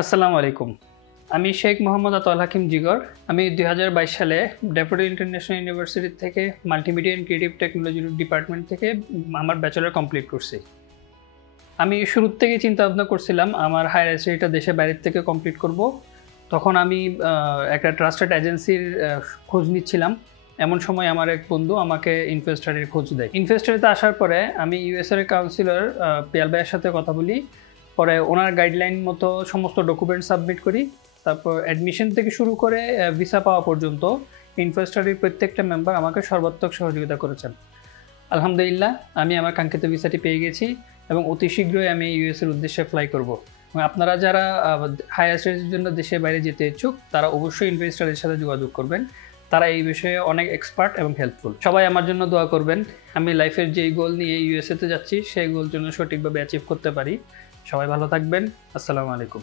আসসালামু আলাইকুম। আমি শেখ মোহাম্মদ আতাউল হাকিম জিগর। আমি 2022 সালে ড্যাফোডিল ইন্টারন্যাশনাল ইউনিভার্সিটি থেকে multimedia and creative technology department থেকে আমার ব্যাচেলর কমপ্লিট করছি। আমি শুরুর থেকেই চিন্তা ভাবনা করছিলাম আমার হায়ার স্টাডিটা দেশের বাইরের থেকে কমপ্লিট করব। তখন আমি একটা ট্রাস্টেড এজেন্সির খোঁজ নিচ্ছিলাম। এমন সময় আমার এক বন্ধু আমাকে ইনফেস্টারির খোঁজ দেয়। ইনফেস্টারিতে আসার পরে আমি ইউএসএর কাউন্সিলর পিয়াল ভাইয়ের সাথে কথা বলি। পরে ওনার গাইডলাইন মতো সমস্ত ডকুমেন্ট সাবমিট করি। তারপর অ্যাডমিশন থেকে শুরু করে ভিসা পাওয়া পর্যন্ত ইনফেস্টারির প্রত্যেকটা মেম্বার আমাকে সর্বাত্মক সহযোগিতা করেছেন। আলহামদুলিল্লাহ, আমি আমার কাঙ্ক্ষিত ভিসাটি পেয়ে গেছি এবং অতি শীঘ্রই আমি ইউএসের উদ্দেশ্যে ফ্লাই করব। আপনারা যারা হায়ার স্টাডিজের জন্য দেশের বাইরে যেতে ইচ্ছুক তারা অবশ্যই ইনভেস্টরের সাথে যোগাযোগ করবেন। তারা এই বিষয়ে অনেক এক্সপার্ট এবং হেল্পফুল। সবাই আমার জন্য দোয়া করবেন। আমি লাইফের যেই গোল নিয়ে ইউএসএতে যাচ্ছি সেই গোল জন্য সঠিকভাবে অ্যাচিভ করতে পারি। সবাই ভালো থাকবেন। আসসালামু আলাইকুম।